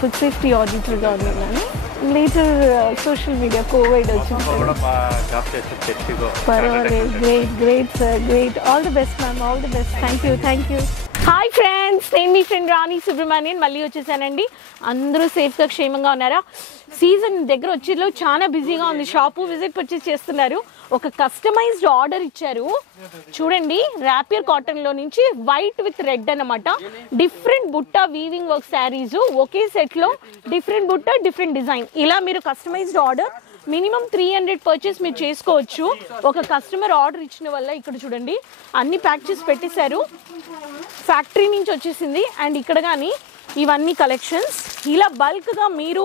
Food safety ఆడిటర్గా ఉన్నాను. Later social media Covid వచ్చింది. పర్వాలేదు. Great great sir, great. All the best ma'am, all the best. Thank you. Hi friends, నేను మీ friend రాణి సుబ్రహ్మణ్యన్ మళ్ళీ వచ్చేసానండి. అందరూ సేఫ్గా క్షేమంగా ఉన్నారా? సీజన్ దగ్గర వచ్చేలో చాలా బిజీగా ఉంది. షాపు విజిట్ పర్చేస్ చేస్తున్నారు. ఒక కస్టమైజ్డ్ ఆర్డర్ ఇచ్చారు చూడండి. ర్యాపియర్ కాటన్లో నుంచి వైట్ విత్ రెడ్ అనమాట. డిఫరెంట్ బుట్ట వీవింగ్ వర్క్ శారీస్ ఒకే సెట్లో, డిఫరెంట్ బుట్ట డిఫరెంట్ డిజైన్. ఇలా మీరు కస్టమైజ్డ్ ఆర్డర్ మినిమం 300 పర్చేస్ మీరు చేసుకోవచ్చు. ఒక కస్టమర్ ఆర్డర్ ఇచ్చిన వల్ల ఇక్కడ చూడండి అన్ని ప్యాక్ చేసి పెట్టేశారు. ఫ్యాక్టరీ నుంచి వచ్చేసింది. అండ్ ఇక్కడ కానీ ఇవన్నీ కలెక్షన్స్ ఇలా బల్క్గా మీరు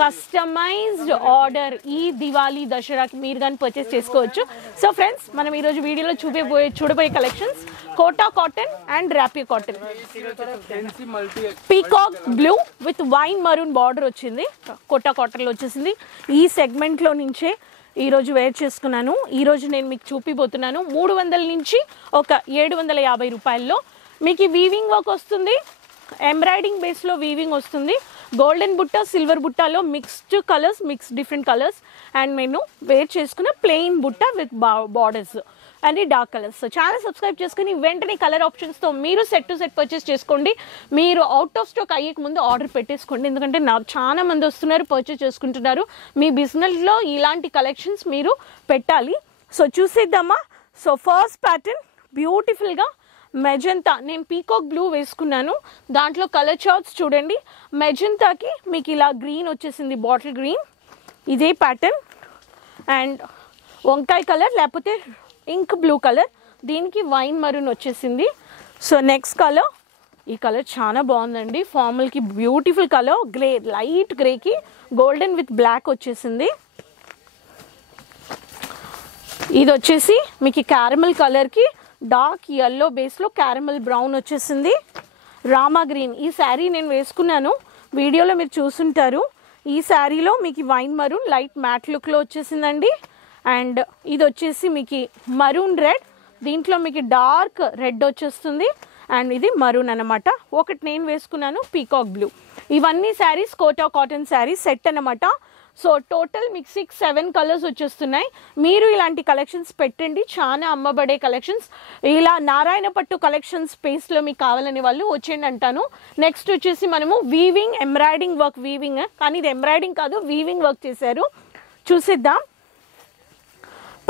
కస్టమైజ్డ్ ఆర్డర్ ఈ దివాళీ దసరాకి మీరు కానీ పర్చేస్ చేసుకోవచ్చు. సో ఫ్రెండ్స్, మనం ఈరోజు వీడియోలో చూడబోయే collections Kota cotton and rapier cotton. Peacock blue with wine maroon border వచ్చింది. కోటా కాటన్లో వచ్చేసింది. ఈ సెగ్మెంట్లో నుంచే ఈరోజు వేర్ చేసుకున్నాను. ఈరోజు నేను మీకు చూపిపోతున్నాను 300 నుంచి ఒక 750 రూపాయల్లో. మీకు వీవింగ్ వర్క్ వస్తుంది, ఎంబ్రాయిడింగ్ బేస్లో వీవింగ్ వస్తుంది. గోల్డెన్ బుట్ట సిల్వర్ బుట్టాలో mixed colours, different colours. And నేను వేర్ చేసుకున్న ప్లెయిన్ బుట్ట with borders and dark colours. Channel subscribe చేసుకుని వెంటనే కలర్ ఆప్షన్స్తో మీరు సెట్ టు సెట్ పర్చేస్ చేసుకోండి. మీరు అవుట్ ఆఫ్ స్టాక్ అయ్యే ముందు ఆర్డర్ పెట్టేసుకోండి. ఎందుకంటే నాకు చాలా మంది వస్తున్నారు, పర్చేస్ చేసుకుంటున్నారు. మీ బిజినెస్లో ఇలాంటి కలెక్షన్స్ మీరు పెట్టాలి. సో చూసేద్దామా. సో ఫస్ట్ ప్యాటర్న్ బ్యూటిఫుల్గా మెజంతా. నేను పీకాక్ బ్లూ వేసుకున్నాను. దాంట్లో కలర్ చార్ట్స్ చూడండి. మెజంతాకి మీకు ఇలా గ్రీన్ వచ్చేసింది, బాటిల్ గ్రీన్. ఇదే ప్యాటర్న్. అండ్ వంకాయ కలర్ లేకపోతే ఇంక్ బ్లూ కలర్. దీనికి వైన్ మరూన్ వచ్చేసింది. సో నెక్స్ట్ కలర్, ఈ కలర్ చాలా బాగుందండి. ఫార్మల్కి బ్యూటిఫుల్ కలర్. గ్రే, లైట్ గ్రేకి గోల్డెన్ విత్ బ్లాక్ వచ్చేసింది. ఇది వచ్చేసి మీకు క్యారమల్ కలర్కి డార్క్ ఎల్లో బేస్లో క్యారమల్ బ్రౌన్ వచ్చేసింది. రామా గ్రీన్. ఈ శారీ నేను వేసుకున్నాను, వీడియోలో మీరు చూసుంటారు. ఈ శారీలో మీకు వైన్ మరూన్ లైట్ మ్యాట్ లుక్లో వచ్చేసిందండి. అండ్ ఇది వచ్చేసి మీకు మరూన్ రెడ్, దీంట్లో మీకు డార్క్ రెడ్ వచ్చేస్తుంది. అండ్ ఇది మరూన్ అనమాట. ఒకటి నేను వేసుకున్నాను పీకాక్ బ్లూ. ఇవన్నీ శారీస్ కోటా కాటన్ శారీస్ సెట్ అనమాట. సో టోటల్ మీకు 6-7 కలర్స్ వచ్చేస్తున్నాయి. మీరు ఇలాంటి కలెక్షన్స్ పెట్టండి, చాలా అమ్మబడే కలెక్షన్స్. ఇలా నారాయణ పట్టు కలెక్షన్స్ స్పేస్లో మీకు కావాలని వాళ్ళు వచ్చేయండి అంటాను. నెక్స్ట్ వచ్చేసి మనము వీవింగ్, ఎంబ్రాయిడింగ్ వర్క్. వీవింగ్ కానీ ఇది ఎంబ్రాయిడింగ్ కాదు, వీవింగ్ వర్క్ చేశారు. చూసిద్దాం.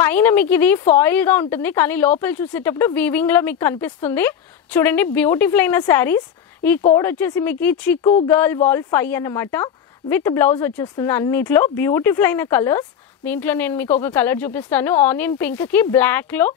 పైన మీకు ఇది ఫాయిల్గా ఉంటుంది, కానీ లోపల చూసేటప్పుడు వీవింగ్లో మీకు కనిపిస్తుంది. చూడండి బ్యూటిఫుల్ అయిన శారీస్. ఈ కోడ్ వచ్చేసి మీకు చిక్కు గర్ల్ వాల్ 5 అనమాట. విత్ బ్లౌజ్ వచ్చేస్తుంది. అన్నిట్లో బ్యూటిఫుల్ అయిన కలర్స్. దీంట్లో నేను మీకు ఒక కలర్ చూపిస్తాను. ఆనియన్ పింక్కి బ్లాక్లో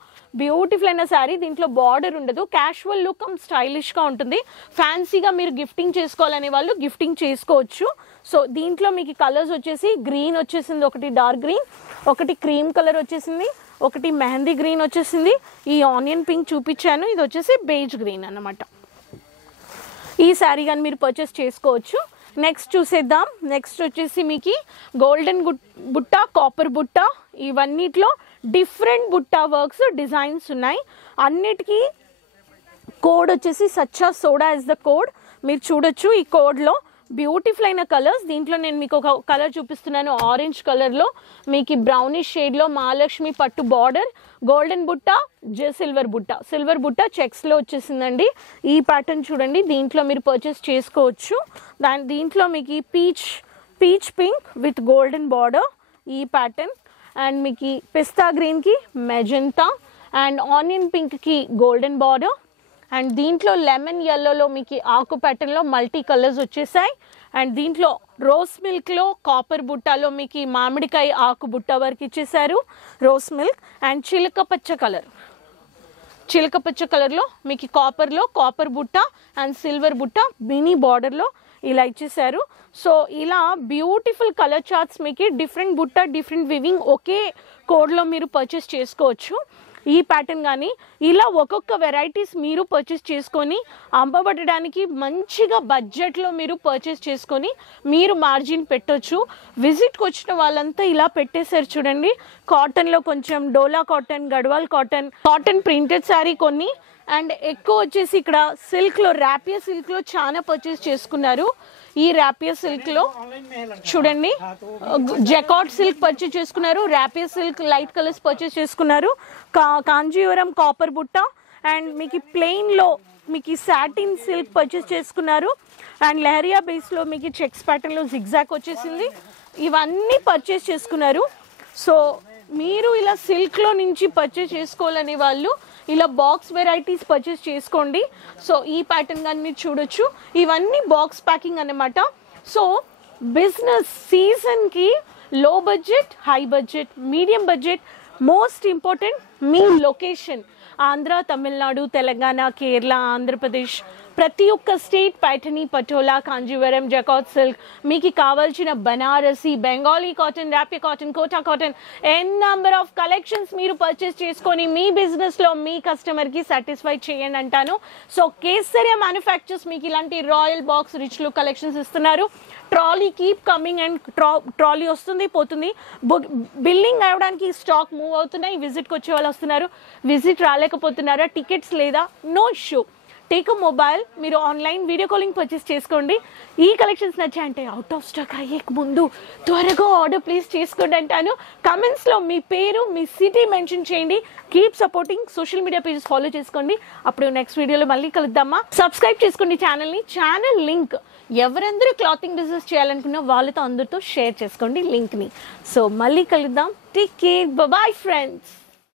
బ్యూటిఫుల్ అయిన శారీ. దీంట్లో బార్డర్ ఉండదు, క్యాషువల్ లుక్ స్టైలిష్గా ఉంటుంది. ఫ్యాన్సీగా మీరు గిఫ్టింగ్ చేసుకోవాలనే వాళ్ళు గిఫ్టింగ్ చేసుకోవచ్చు. సో దీంట్లో మీకు కలర్స్ వచ్చేసి గ్రీన్ వచ్చేసింది, ఒకటి డార్క్ గ్రీన్, ఒకటి క్రీమ్ కలర్ వచ్చేసింది, ఒకటి మెహందీ గ్రీన్ వచ్చేసింది. ఈ ఆనియన్ పింక్ చూపించాను, ఇది వచ్చేసి బేజ్ గ్రీన్ అన్నమాట. ఈ శారీ కానీ మీరు పర్చేస్ చేసుకోవచ్చు. నెక్స్ట్ చూసేద్దాం. నెక్స్ట్ వచ్చేసి మీకు గోల్డెన్ బుట్ట, కాపర్ బుట్ట, ఇవన్నిట్లో డిఫరెంట్ బుట్ట వర్క్స్, డిజైన్స్ ఉన్నాయి. అన్నిటికీ కోడ్ వచ్చేసి సచ్చా సోడా ఇస్ ద కోడ్. మీరు చూడొచ్చు ఈ కోడ్లో బ్యూటిఫుల్ అయిన కలర్స్. దీంట్లో నేను మీకు ఒక కలర్ చూపిస్తున్నాను, ఆరెంజ్ కలర్లో మీకు బ్రౌనిష్ షేడ్లో మహాలక్ష్మి పట్టు బార్డర్, గోల్డెన్ బుట్ట, సిల్వర్ బుట్ట చెక్స్లో వచ్చేసిందండి. ఈ ప్యాటర్న్ చూడండి, దీంట్లో మీరు పర్చేస్ చేసుకోవచ్చు. దీంట్లో మీకు peach pink with golden border ఈ ప్యాటర్న్. అండ్ మీకు పిస్తా గ్రీన్కి మెజంతా అండ్ ఆనియన్ పింక్కి గోల్డెన్ బార్డర్. అండ్ దీంట్లో లెమన్ ఎల్లోలో మీకు ఆకు ప్యాటర్న్లో మల్టీ కలర్స్ వచ్చేసాయి. అండ్ దీంట్లో రోస్ మిల్క్లో కాపర్ బుట్టాలో మీకు మామిడికాయ ఆకు బుట్ట వరకు ఇచ్చేసారు, రోస్ మిల్క్. అండ్ చిలక పచ్చ కలర్లో మీకు కాపర్ బుట్ట అండ్ సిల్వర్ బుట్ట మినీ బార్డర్లో ఇలా ఇచ్చేసారు. సో ఇలా బ్యూటిఫుల్ కలర్ చార్ట్స్ మీకు డిఫరెంట్ బుట్ట, డిఫరెంట్ వివింగ్ ఒకే కోడ్లో మీరు పర్చేస్ చేసుకోవచ్చు. ఈ ప్యాటర్న్ కానీ ఇలా ఒక్కొక్క వెరైటీస్ మీరు పర్చేస్ చేసుకొని అమ్మబడడానికి మంచిగా బడ్జెట్లో మీరు పర్చేస్ చేసుకొని మీరు మార్జిన్ పెట్టొచ్చు. విజిట్కి వచ్చిన వాళ్ళంతా ఇలా పెట్టేశారు చూడండి. కాటన్లో కొంచెం డోలా cotton, Gadwal cotton printed sari కొన్ని. అండ్ ఎక్కువ వచ్చేసి ఇక్కడ సిల్క్లో, ర్యాపియర్ సిల్క్లో చాలా పర్చేస్ చేసుకున్నారు. ఈ ర్యాపియర్ సిల్క్లో చూడండి, జకార్డ్ సిల్క్ పర్చేస్ చేసుకున్నారు, rapier silk light colours purchase చేసుకున్నారు, కాంజీవరం కాపర్ బుట్ట అండ్ మీకు ప్లెయిన్లో మీకు సాటిన్ సిల్క్ పర్చేస్ చేసుకున్నారు అండ్ లెహరియా బేస్లో మీకు చెక్స్ ప్యాటర్న్లో జిగ్జాక్ వచ్చేసింది. ఇవన్నీ పర్చేస్ చేసుకున్నారు. సో మీరు ఇలా సిల్క్లో నుంచి పర్చేస్ చేసుకోవాలనే వాళ్ళు ఇలా బాక్స్ వెరైటీస్ పర్చేస్ చేసుకోండి. సో ఈ ప్యాటర్న్ కానీ మీరు చూడొచ్చు, ఇవన్నీ బాక్స్ ప్యాకింగ్ అన్నమాట. సో బిజినెస్ సీజన్కి low budget, high budget, medium budget, most important మీ లొకేషన్. ఆంధ్ర, తమిళనాడు, తెలంగాణ, కేరళ, ఆంధ్రప్రదేశ్, ప్రతి ఒక్క state Paithani, Patola, Kanjeevaram, jacquard silk, మీకు కావాల్సిన Banarasi, Bengali cotton, rapier cotton, Kota cotton, n number of collections మీరు పర్చేస్ చేసుకొని మీ బిజినెస్లో మీ కస్టమర్కి సాటిస్ఫై చేయండి అంటాను. సో కేసరియా మ్యానుఫ్యాక్చర్స్ మీకు ఇలాంటి royal box rich look collections ఇస్తున్నారు. Trolley keep coming and trolley వస్తుంది పోతుంది. బిల్లింగ్ అవ్వడానికి స్టాక్ మూవ్ అవుతున్నాయి. విజిట్కి వచ్చే వాళ్ళు వస్తున్నారు, విజిట్ రాలేకపోతున్నారా, టికెట్స్ లేదా, no issue. Take a mobile, మీరు ఆన్లైన్ వీడియో కాలింగ్ పర్చేస్ చేసుకోండి. ఈ కలెక్షన్స్ నచ్చాయంటే అవుట్ ఆఫ్ స్టాక్ అయ్యేక ముందు త్వరగా ఆర్డర్ ప్లేస్ చేసుకోండి అంటాను. కమెంట్స్లో మీ పేరు, మీ సిటీ మెన్షన్ చేయండి. Keep supporting, social media pages follow చేసుకోండి. అప్పుడు నెక్స్ట్ వీడియోలో మళ్ళీ కలుద్దామా. సబ్స్క్రైబ్ చేసుకోండి ఛానల్ని. ఛానల్ లింక్ ఎవరందరూ క్లాతింగ్ బిజినెస్ చేయాలనుకున్నా వాళ్ళతో అందరితో షేర్ చేసుకోండి లింక్ని. సో మళ్ళీ కలుద్దాం. Take care, bye friends.